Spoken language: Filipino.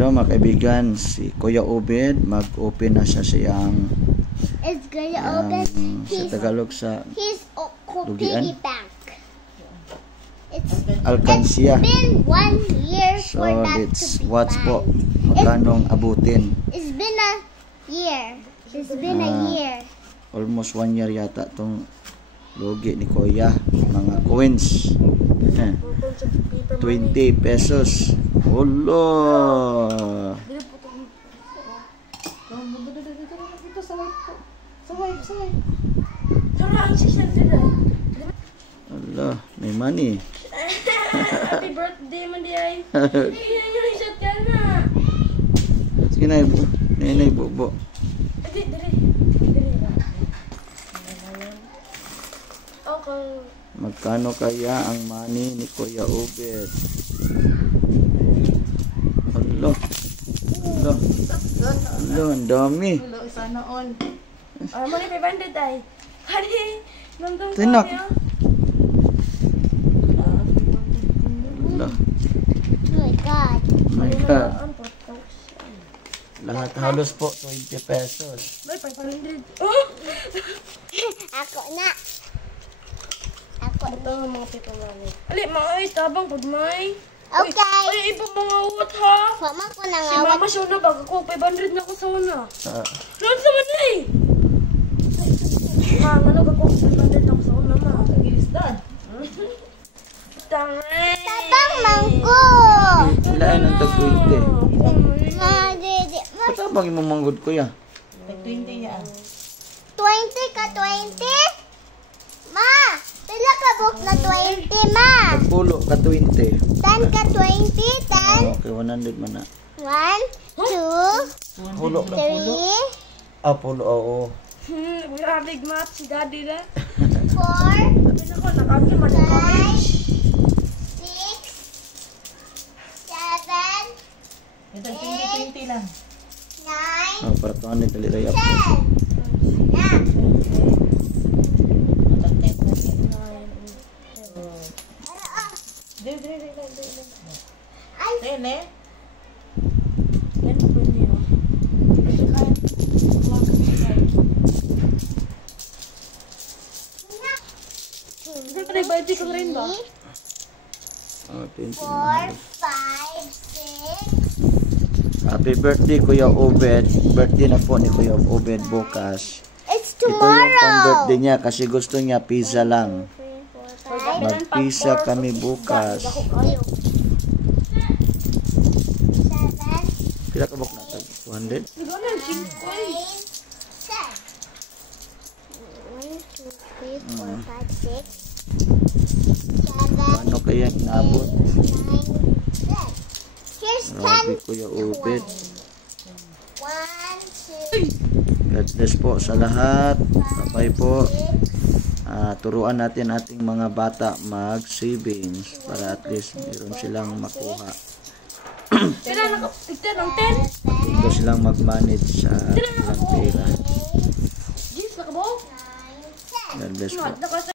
Hello mga kaibigan, si Kuya Obed, mag-open na siya siyang It's Kuya Obed. sa Tagalog sa His Lugian? piggy bank. Alkansya. It's been 1 year So for that let's to be watch po fine. magkanong abutin. It's been a year. It's been a year. Almost 1 year yata tong logi ni Kuya. Mga coins. 20 pesos. Olo! Alo, may money. Happy birthday man di ay. Shot ka na. Sige na, nay bobo. Dire. Okay. Magkano kaya ang money ni Kuya Obed? Alo. Alo, ang dami. Sana on. Mali 500 ay. Hari, nandun Tinak. niya. Alo. Oh my God. My God. Lahat halos po 20 pesos. May 500. Ako na. Ako Ito ang mga people namin. Ali, maay, tabang pag may. Okay. Ay, iba mga uwat ha. Mama ko na Si nga. mama siya na bag ako. 500 na ako sa una. Ah, Lord sa man eh. Ma, ano ba ko? 500 na ako sa una ma. Tagilis dad. Tangay. Tabang mangko. ilaan ang tag 20. Ma, didi. Ma, Ba't bang imong manggod Kuya? 20 ka 20? Ma, pila ka book na 20, ma. Pulo ka 20. 10 ka 20, 10. Okay, 100 man na. 1, 2, Pulo. 3, Ah, pulo, oo. We are big math si daddy na. 4, Sabi na ko, nakagi man ang 5, college. 6, 7, 8, 9, Ah, para to ani dali ray 10. up. Na. Ay, Yan po niyo. Hindi pa nag-birthday ka rin ba? Ah, 20. 4, 5, 6. Happy birthday Kuya Obed. Birthday na po ni Kuya Obed bukas. It's Ito yung pang tomorrow. birthday niya kasi gusto niya pizza lang. 5, Mag-pizza kami bukas. 7, Pila ka bok na tag 200? Siguro na, 5 eh. 1, 2, 3, 4, 5, 6, 7, Ano kaya inabot? 9, 10. Here's 10. Grabe Kuya Obed. 1, 2, God bless po sa lahat. Bye po. 6, Turuan natin ating mga bata mag-savings para at least meron silang makuha. Sila nakapigtan ng 10. Matuto silang mag-manage sa ilang pera. Jeez, nakabok. 9, 10. God bless po. Nakasa